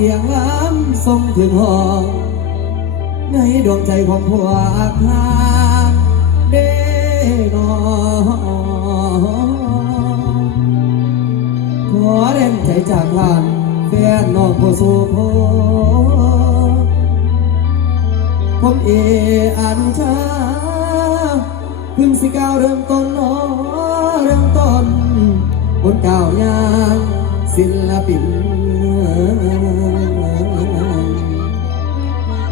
เสียงงามทรงถึงห้อง ในดวงใจของผัวกทางเด้นอขอแรงใจจากท่านแฟนน้องโพสุโพผมเออันชาพึ่งสิก้าวเริ่มต้นนอเริ่มต้นบนก้าวยางิลปิน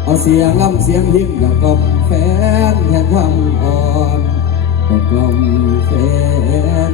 เอาเสียงล่ำเสียงยิ้มกับกลมแฟนแทงคำอ่อนกับกลมแฟน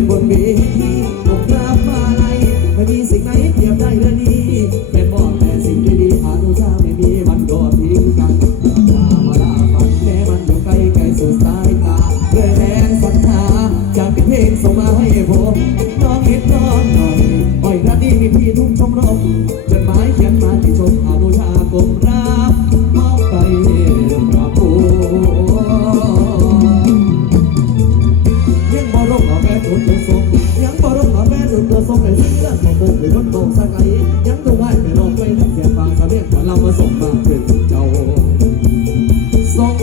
นบนเวทีโลกราบมาไหไม่มีสิ่งไหนเทียบได้เลยนี้เป็นบอกแต่สิ่งดีๆอานุชาไม่มีมันโดนทิ้งกันมาลาฟังแม่มันอยู่ไกลไกลสุดสายตาเพื่อแรงศรัทธาจากป็นเพลงส่งมาให้ผม เปเรื่องของบุกหรือคนโบกสักไกลยังก็ไหวไปลองไปเสียงฟังสะเบียงขอาเรามาส่งมาเพื่อเจ้าส่ง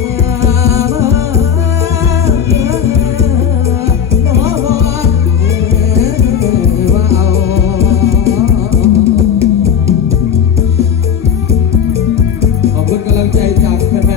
ขอบุณกำลังใจจากแฟน